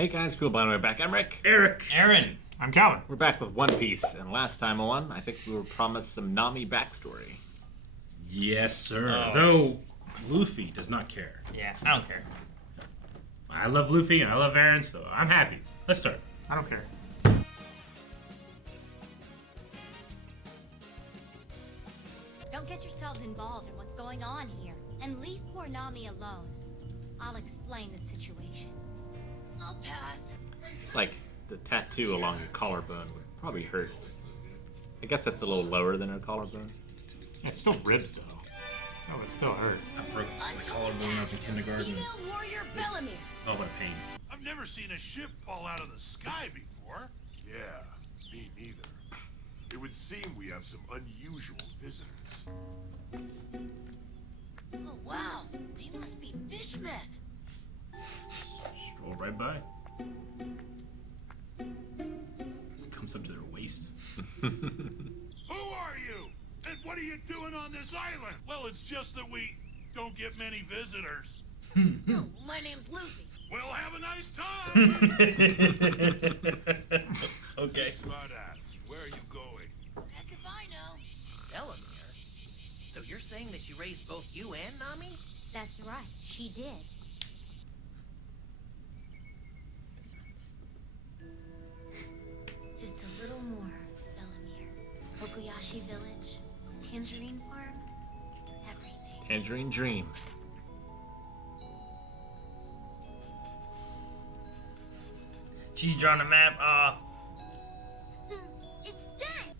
Hey guys, cool Bell-mère back. I'm Rick. Eric. Aaron. I'm Calvin. We're back with One Piece, and last time on, I think we were promised some Nami backstory. Yes, sir. Oh. Though Luffy does not care. Yeah, I don't care. I love Luffy and I love Aaron, so I'm happy. Let's start. I don't care. Don't get yourselves involved in what's going on here, and leave poor Nami alone. I'll explain the situation. I'll pass. Like, the tattoo along your collarbone would probably hurt. I guess that's a little lower than her collarbone. It's still ribs, though. Oh, it still hurt. I broke my collarbone when I was in kindergarten. Female warrior Bell-mère. Oh, what a pain. I've never seen a ship fall out of the sky before. Yeah, me neither. It would seem we have some unusual visitors. Oh wow, they must be fishmen. Stroll right by. Comes up to their waist. Who are you? And what are you doing on this island? Well, it's just that we don't get many visitors. Oh, my name's Luffy. Well, have a nice time. Okay. Smartass, where are you going? Heck if I know. Bell-mère? So you're saying that she raised both you and Nami? That's right, she did. Just a little more, Bell-mère. Okuyashi Village, Tangerine Farm, everything. Tangerine Dream. She's drawing a map. It's done!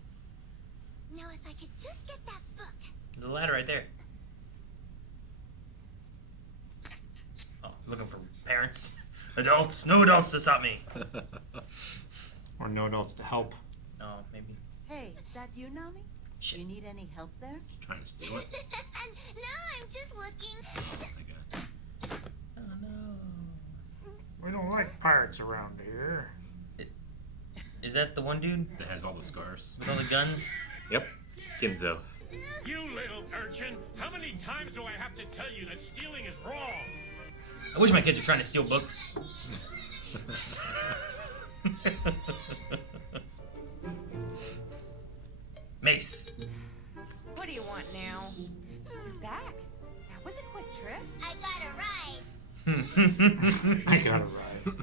Now if I could just get that book. The ladder right there. Oh, looking for parents. Adults. No adults to stop me. Or no adults to help. Oh, maybe. Hey, is that you, Nami? Shit. You need any help there? Trying to steal it. No, I'm just looking. Oh my god. Oh, no. We don't like pirates around here. Is that the one dude That has all the scars. with all the guns? Yep, Ginzo. You little urchin! How many times do I have to tell you that stealing is wrong? I wish my kids were trying to steal books. Mace. What do you want now? Back. That was a quick trip. I got a ride. I got it right.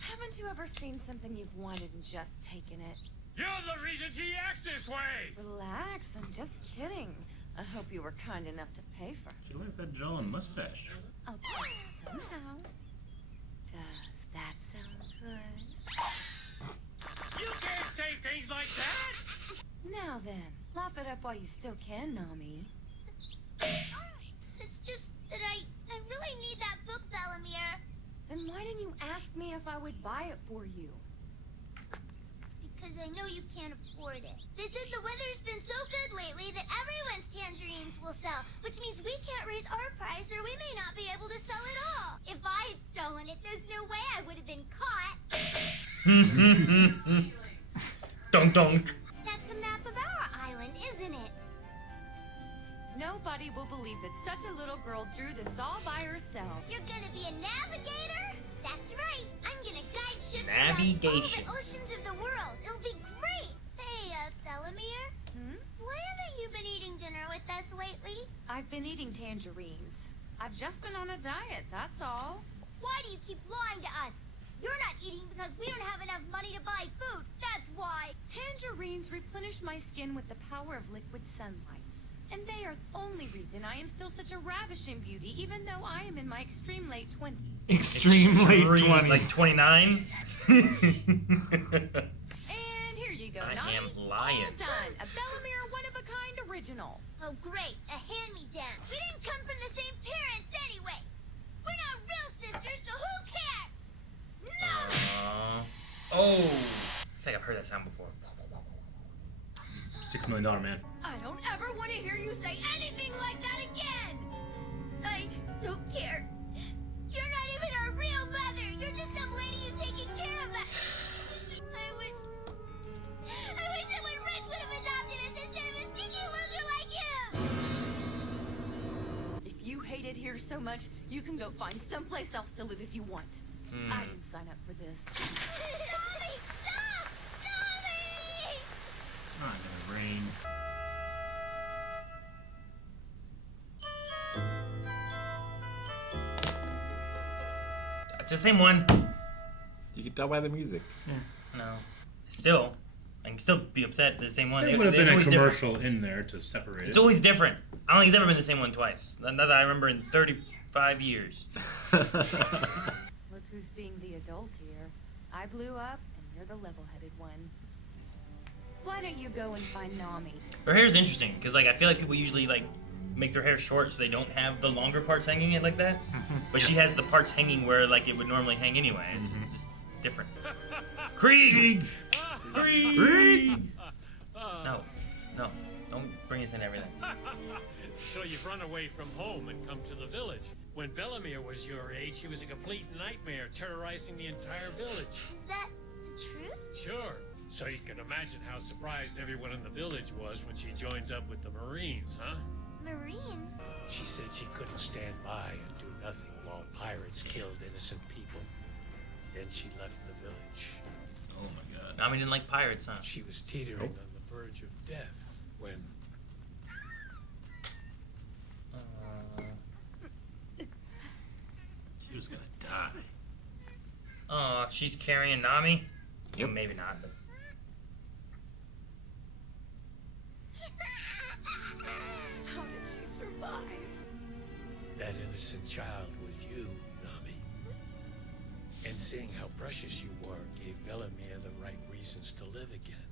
Haven't you ever seen something you've wanted and just taken it? You're the reason she acts this way! Relax, I'm just kidding. I hope you were kind enough to pay for it. She likes that jaw and mustache. I'll pay somehow. Does that sound good? You can't say things like that! Now then, laugh it up while you still can, Nami. It's just that I really need that book, Bell-mère. Then why didn't you ask me if I would buy it for you? Because I know you can't afford it. They said the weather's been so good lately that everyone's tangerines will sell, which means we can't raise our price or we may not be able to sell it all. If I had stolen it, there's no way I would have been caught. Dunk dunk. That's a map of our island, isn't it? Nobody will believe that such a little girl drew this all by herself. You're gonna be a navigator? That's right. I'm gonna guide ships around all Navigation. the oceans of the world. It'll be great. Hey, Bell-mère? Why haven't you been eating dinner with us lately? I've been eating tangerines. I've just been on a diet, that's all. Why do you keep lying to us? You're not eating because we don't have enough money to buy food. That's why. Tangerines replenish my skin with the power of liquid sunlight. And they are the only reason I am still such a ravishing beauty, even though I am in my extreme late 20s. Extreme late 20s. Like 29? And here you go, I Nami. am lying. All done. A Bell-mère one-of-a-kind original. Oh, great. A hand-me-down. We didn't come from the same parents anyway. We're not real sisters, so who cares? No! Oh. I think I've heard that sound before. $6 million man. I don't ever want to hear you say anything like that again. I don't care. You're not even our real mother. You're just some lady who's taking care of us. I wish someone rich would have adopted us instead of a sneaky loser like you. If you hate it here so much, you can go find someplace else to live if you want. I didn't sign up for this. Nami! Stop! Nami! It's not gonna rain. It's the same one. You can tell by the music. No. Still, I can still be upset. The same one. There would have been It's a always commercial different. in there to separate It's it. always different. I don't think it's ever been the same one twice. Not that I remember in 35 years. Look who's being the adult here. I blew up, and you're the level-headed one. Why don't you go and find Nami? Her hair's interesting because, like, I feel like people usually like make their hair short so they don't have the longer parts hanging in like that. But she has the parts hanging where like it would normally hang anyway. It's just different. Krieg! Krieg! No, don't bring us in everything. So you've run away from home and come to the village. When Bell-mère was your age, she was a complete nightmare, terrorizing the entire village. Is that the truth? Sure. So you can imagine how surprised everyone in the village was when she joined up with the Marines, huh? Marines? She said she couldn't stand by and do nothing while pirates killed innocent people. Then she left the village. Oh my god. Nami didn't like pirates, huh? She was teetering on the verge of death when... She was gonna die. Oh, she's carrying Nami? Yep. Well, maybe not, but... How did she survive? That innocent child was you, Nami. And seeing how precious you were gave Bell-mère the right reasons to live again.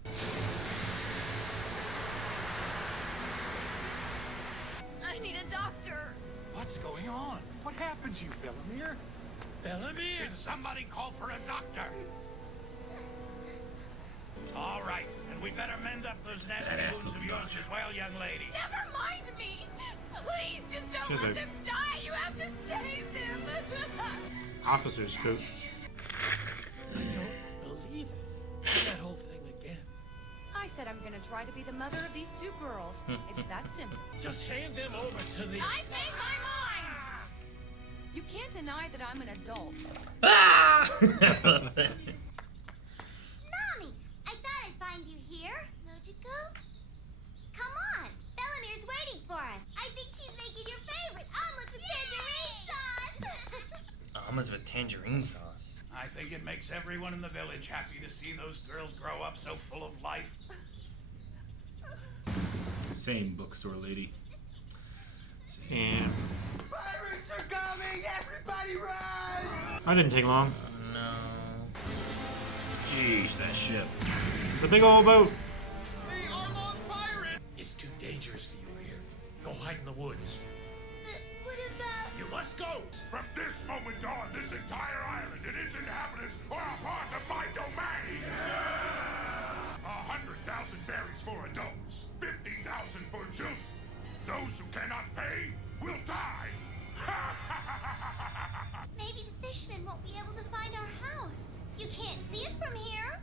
I need a doctor. What's going on? What happened to you, Bell-mère? Bell-mère? Did somebody call for a doctor? All right, and we better mend up those nasty wounds of yours as well, young lady. Never mind me. Please, just don't She's let a- them die. You have to save them. Officer's coat. I don't believe it. That whole thing again. I said I'm gonna try to be the mother of these two girls. It's that simple. Just hand them over to the... I made my mind. You can't deny that I'm an adult. Ah! Nami, I thought I'd find you here. Nojiko? Come on, Bell-mère's waiting for us. I think she's making your favorite omelets with tangerine sauce. Omelets with tangerine sauce. I think it makes everyone in the village happy to see those girls grow up so full of life. Same bookstore lady. And Pirates are coming! Everybody run! I didn't take long. No. Jeez, that ship. It's a big old boat. The Arlong pirate! It's too dangerous for you here. Go hide in the woods. But what about... You must go. From this moment on, this entire island and its inhabitants are a part of my domain! 100,000 berries for adults, 50,000 for children. Those who cannot pay will die! Maybe the fishermen won't be able to find our house. You can't see it from here.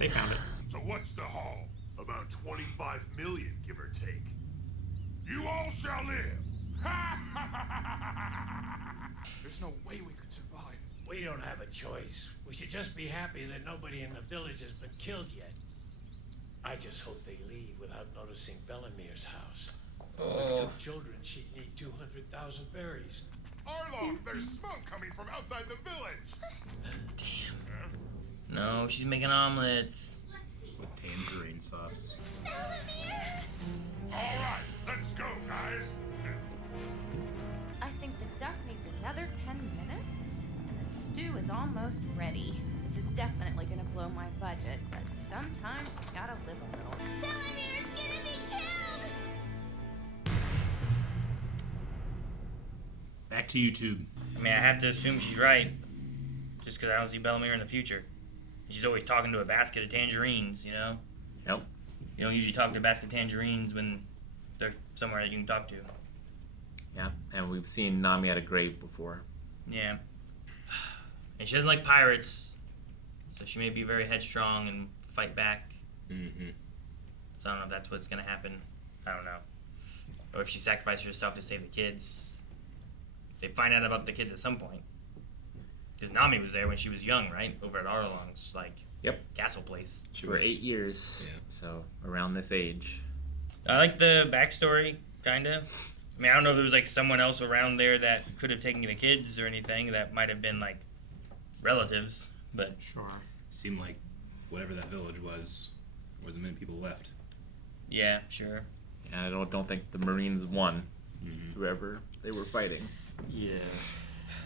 They found it. So what's the haul? About 25 million, give or take. You all shall live! There's no way we could survive. We don't have a choice. We should just be happy that nobody in the village has been killed yet. I just hope they leave without noticing Bell-mère's house. With 2 children, she'd need 200,000 berries. Arlong, there's smoke coming from outside the village! Damn. No, she's making omelets. With tangerine sauce. Bell-mère! Alright, let's go, guys! I think the duck needs another 10 minutes, and the stew is almost ready. This is definitely gonna blow my budget, but sometimes you gotta live a little. Bell-mère's gonna be killed! Back to YouTube. I mean, I have to assume she's right. Just because I don't see Bell-mère in the future. She's always talking to a basket of tangerines, you know? Yep. You don't usually talk to a basket of tangerines when they're somewhere that you can talk to. Yeah, and we've seen Nami at a grave before. Yeah. And she doesn't like pirates, so she may be very headstrong and fight back. Mm-hmm. So I don't know if that's what's going to happen. I don't know. Or if she sacrifices herself to save the kids. They find out about the kids at some point. Because Nami was there when she was young, right? Over at Arlong's, like, Yep. castle place. For 8 years. Yeah. So around this age. I like the backstory, kind of. I mean, I don't know if there was, like, someone else around there that could have taken the kids or anything that might have been, like, relatives, but... Sure. Seemed like whatever that village was, there wasn't many people left. Yeah, sure. And I don't think the Marines won. Whoever they were fighting. Yeah.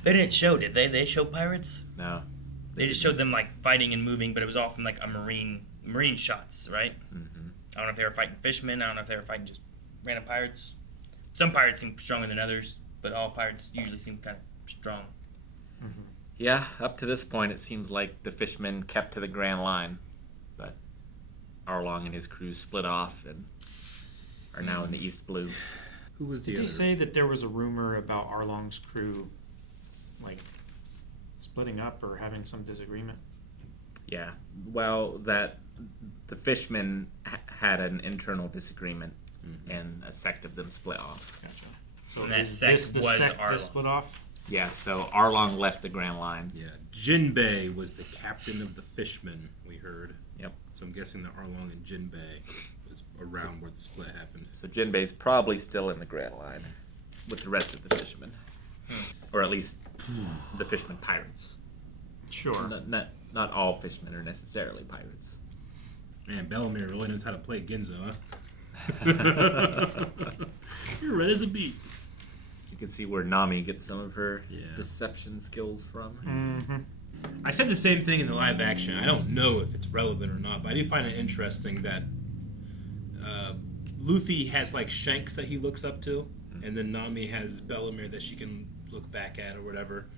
They didn't show, did they? They show pirates? No. They just showed them, like, fighting and moving, but it was all from, like, a marine shots, right? Mm-hmm. I don't know if they were fighting fishermen. I don't know if they were fighting just random pirates. Some pirates seem stronger than others, but all pirates usually seem kind of strong. Yeah, up to this point, it seems like the fishermen kept to the Grand Line, but Arlong and his crew split off and are now in the East Blue. Who was the Did other? he say that there was a rumor about Arlong's crew, like, splitting up or having some disagreement? Yeah, well, that the fishermen had an internal disagreement, and a sect of them split off. Gotcha. So And that is sect this the was sect Arlong. that split off? Yeah, so Arlong left the Grand Line. Yeah, Jinbei was the captain of the fishmen, we heard. Yep. So I'm guessing that Arlong and Jinbei was around where the split happened. So Jinbei's probably still in the Grand Line with the rest of the fishermen. Or at least the fishermen pirates. Sure. Not all fishermen are necessarily pirates. Man, Bell-mère really knows how to play Ginzo, huh? You're red as a beet. You can see where Nami gets some of her Yeah. deception skills from. Mm-hmm. I said the same thing in the live action. I don't know if it's relevant or not, but I do find it interesting that Luffy has like Shanks that he looks up to, and then Nami has Bell-mère that she can look back at or whatever,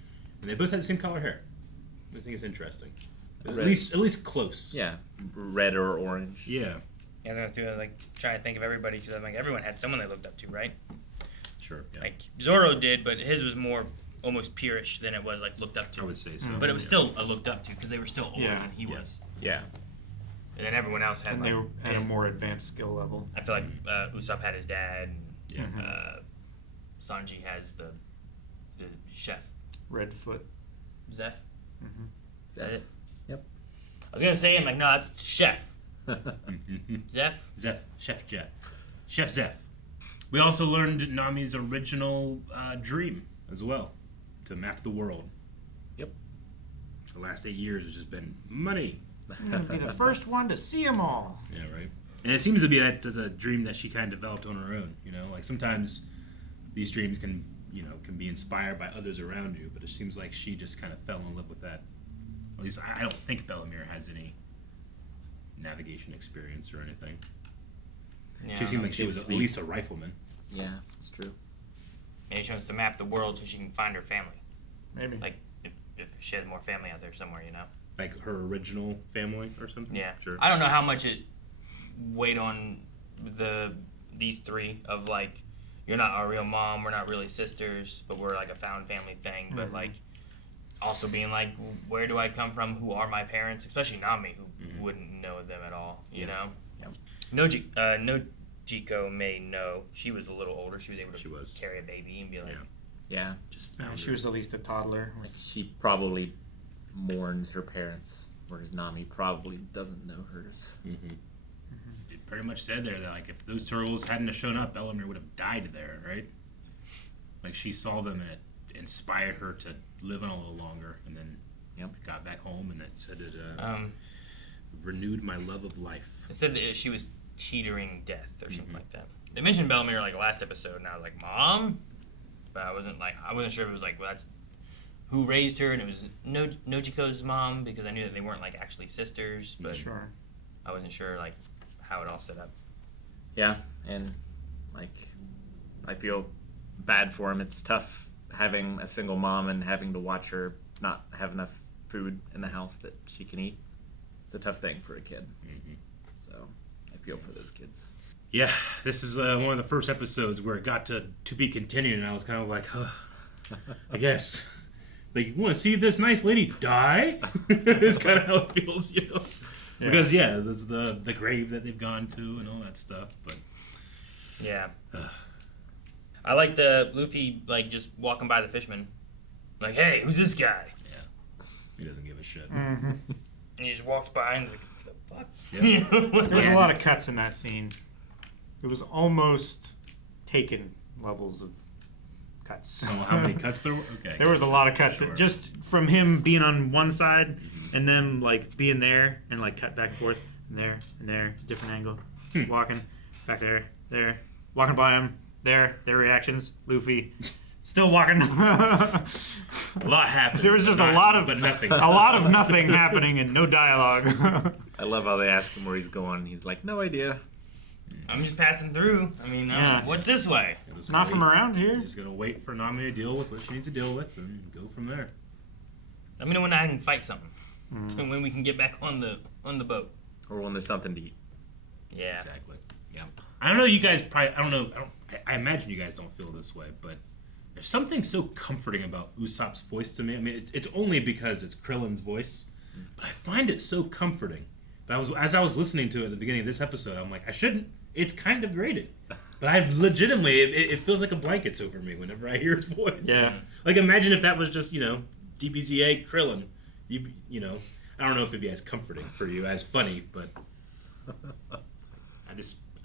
and they both have the same color hair. I think it's interesting. At least close. Yeah, red or orange. Yeah. Yeah, they're gonna like try to think of everybody because like everyone had someone they looked up to, right? Sure. Yeah. Like Zoro did, but his was more almost purish than it was like looked up to. I would say so. But it was still a looked up to because they were still older Yeah. than he was, Yeah. and then everyone else had And like they were at his- a more advanced skill level. I feel like Usopp had his dad. And, Yeah. Sanji has the chef. Redfoot. Zeph. Is that it? Yep. I was gonna say, I'm like, no, it's chef. Zeph. Chef Zeph. We also learned Nami's original dream as well, to map the world. Yep. The last 8 years has just been money. I'm gonna be the first one to see them all. Yeah, right. And it seems to be that as a dream that she kind of developed on her own. You know, like sometimes these dreams can be inspired by others around you, but it seems like she just kind of fell in love with that. At least I don't think Bell-mère has any navigation experience or anything. Yeah. She seemed like she was Seems at to be. least a rifleman. Yeah, it's true. Maybe she wants to map the world so she can find her family. Maybe. Like, if she has more family out there somewhere, you know? Like her original family or something? Yeah. Sure. I don't know how much it weighed on these three of like, you're not our real mom, we're not really sisters, but we're like a found family thing. But like, also being like, where do I come from? Who are my parents? Especially Nami, who wouldn't know them at all. You know. Yep. Nojiko may know. She was a little older. She was able to She was. carry a baby and be like, Yeah. Just Yeah, found she her. was at least a toddler. Like she probably mourns her parents, whereas Nami probably doesn't know hers. It pretty much said there that like if those turtles hadn't have shown up, Bell-mère would have died there, right? Like she saw them and it inspired her to live on a little longer, and then got back home and it said it renewed my love of life. it said that she was teetering death or something like that. They mentioned Bell-mère like last episode, and I was like, Mom? But I wasn't sure if it was like, well, that's who raised her, and it was Nojiko's mom, because I knew that they weren't like actually sisters, but Sure. I wasn't sure like how it all set up. Yeah, and like I feel bad for him. It's tough having a single mom and having to watch her not have enough food in the house that she can eat. It's a tough thing for a kid. So I feel for those kids. Yeah, this is one of the first episodes where it got to be continued, and I was kind of like, I guess. Like, you want to see this nice lady die? It's kind of how it feels, you know? Yeah. Because, yeah, there's the grave that they've gone to and all that stuff, but... Yeah. I liked Luffy like just walking by the fisherman, like, hey, who's this guy? Yeah. He doesn't give a shit. Mm-hmm. And he just walks by and like, what the fuck? Yep. There's a lot of cuts in that scene. It was almost Taken levels of cuts. So how many cuts there were? Okay. There was a lot of cuts. Sure. Just from him being on one side and then like being there and like cut back and forth and there, different angle, walking back there, walking by him, their reactions, Luffy, still walking. A lot happened. There was just a lot of nothing. A lot of nothing happening and no dialogue. I love how they ask him where he's going. He's like, no idea. I'm just passing through. I mean, what's this way? Not from around here. Just gonna wait for Nami to deal with what she needs to deal with and go from there. Let me know when I can fight something, and when we can get back on the boat, or when there's something to eat. Yeah, exactly. Yeah, I don't know. You guys probably. I don't know. I imagine you guys don't feel this way, but there's something so comforting about Usopp's voice to me. I mean, it's only because it's Krillin's voice, but I find it so comforting. But as I was listening to it at the beginning of this episode, I'm like, I shouldn't. It's kind of grated. But I legitimately, it feels like a blanket's over me whenever I hear his voice. Yeah. Like, imagine if that was just, DBZA Krillin. You know, I don't know if it'd be as comforting for you, as funny, but I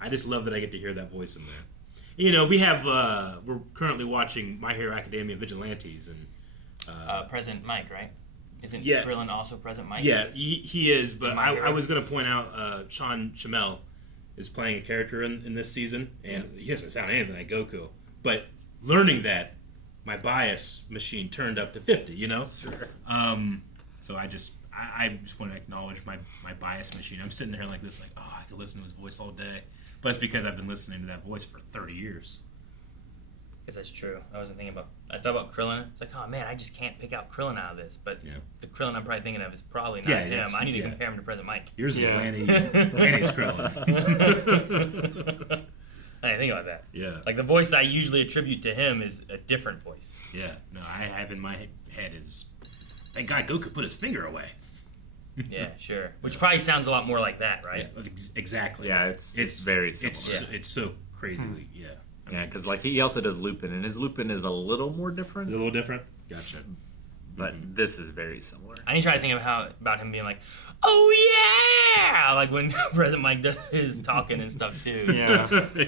just love that I get to hear that voice in there. We're currently watching My Hero Academia Vigilantes, and President Mike, right? Isn't Yeah. Krillin also President Mike? yeah, he is, but My Hero. I was going to point out Sean Shamel is playing a character in this season, and he doesn't sound anything like Goku. But learning that, my bias machine turned up to 50, Sure. So I just want to acknowledge my bias machine. I'm sitting there like this, like, oh, I could listen to his voice all day. But it's because I've been listening to that voice for 30 years. Because that's true. I thought about Krillin. It's like, oh man, I just can't pick out Krillin out of this. But the Krillin I'm probably thinking of is probably not him. I need to compare him to President Mike. Yours is Lanny's Krillin. I didn't think about that. Yeah. Like the voice I usually attribute to him is a different voice. Yeah. No, I have in my head is, thank God Goku put his finger away. Yeah, sure. Which probably sounds a lot more like that, right? Yeah, exactly. Yeah, it's very similar. It's so crazily, yeah. Yeah, because like he also does Lupin, and his Lupin is a little more different. A little different? Gotcha. But this is very similar. I need to try to think of about him being like, oh yeah! Like when President Mike does his talking and stuff too. Yeah.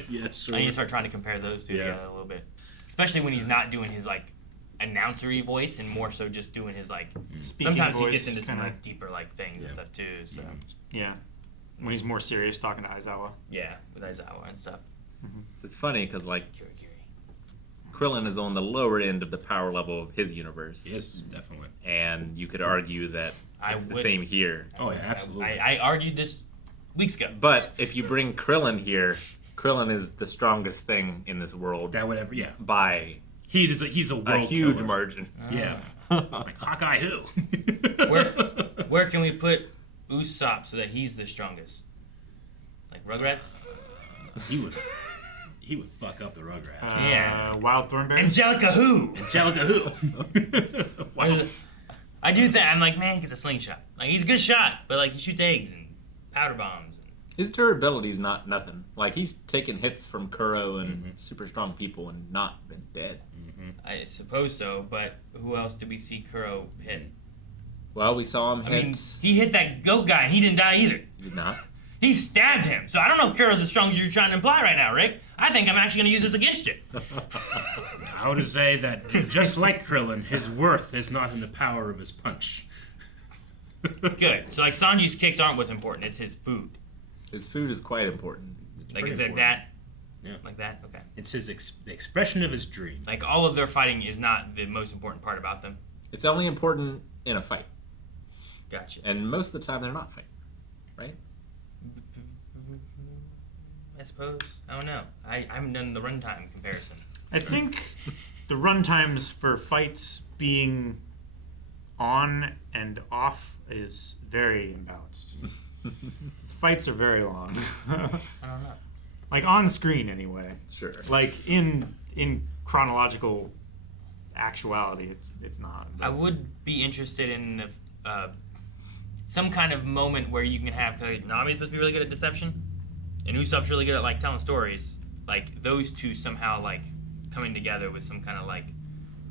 Yeah, sure. I need to start trying to compare those two together a little bit. Especially when he's not doing his like announcery voice and more so just doing his like sometimes he gets into some like deeper like things and stuff too. So yeah. When he's more serious talking to Aizawa. Yeah, with Aizawa and stuff. It's funny because like Krillin is on the lower end of the power level of his universe. Yes, definitely. And you could argue that it's the same here. Oh yeah, absolutely. I argued this weeks ago. But if you bring Krillin here, Krillin is the strongest thing in this world. That would ever, yeah. By he's a world huge killer. margin. Yeah. Like Hawkeye who? Where can we put Usopp so that he's the strongest? Like Rugrats? He would fuck up the Rugrats. Yeah. Wild Thornberry? Angelica who? Wow. I do think I'm like, man, he gets a slingshot. Like he's a good shot, but like he shoots eggs and powder bombs. His durability is not nothing. Like he's taken hits from Kuro and super strong people and not been dead. I suppose so, but who else did we see Kuro hit? Well, we saw him hit. I mean, he hit that goat guy and he didn't die either. He did not. He stabbed him. So I don't know if Kuro's as strong as you're trying to imply right now, Rick. I think I'm actually going to use this against you. I would say that just like Krillin, his worth is not in the power of his punch. Good. So like Sanji's kicks aren't what's important. It's his food. His food is quite important. Like is it that? Yeah. Like that? Okay. It's his the expression of his dream. Like all of their fighting is not the most important part about them. It's only important in a fight. Gotcha. And most of the time they're not fighting, right? I suppose. I don't know. I haven't done the runtime comparison. I think the runtimes for fights being on and off is very imbalanced. Fights are very long. I don't know. Like on screen anyway. Sure. Like in chronological actuality, it's not. I would be interested in some kind of moment where you can have, cause Nami's supposed to be really good at deception, and Usopp's really good at like telling stories. Like those two somehow like coming together with some kind of like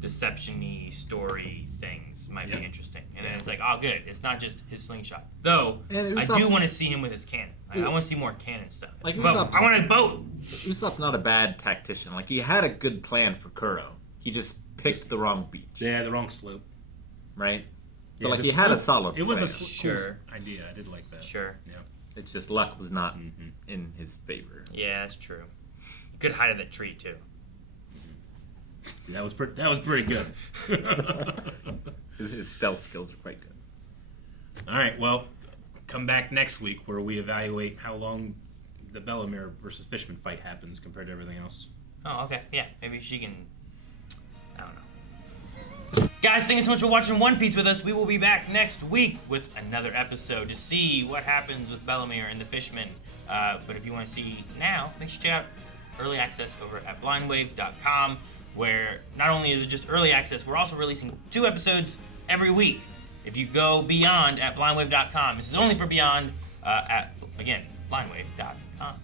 deception-y story things might be interesting. And then it's like, oh, good. It's not just his slingshot. Though, And I Usopp's- do want to see him with his cannon. I want to see more cannon stuff. Like, Boat. Usopp's- I want a boat. Usopp's not a bad tactician. Like, he had a good plan for Kuro. He just picked the wrong beach. Yeah, the wrong slope. Right? Yeah, But, like, 'cause he the had a slope- solid It was plan. a Sure. cool idea. I did like that. Sure. Yeah. It's just luck was not in his favor. Yeah, that's true. You could hide in that tree, too. That was pretty good. His stealth skills are quite good. All right, well, come back next week where we evaluate how long the Bell-mère versus Fishman fight happens compared to everything else. Oh, okay. Yeah, maybe she can... I don't know. Guys, thank you so much for watching One Piece with us. We will be back next week with another episode to see what happens with Bell-mère and the Fishmen. But if you want to see now, make sure to check out early access over at blindwave.com, where not only is it just early access, we're also releasing 2 episodes every week. If you go beyond at blindwave.com, this is only for beyond at, again, blindwave.com.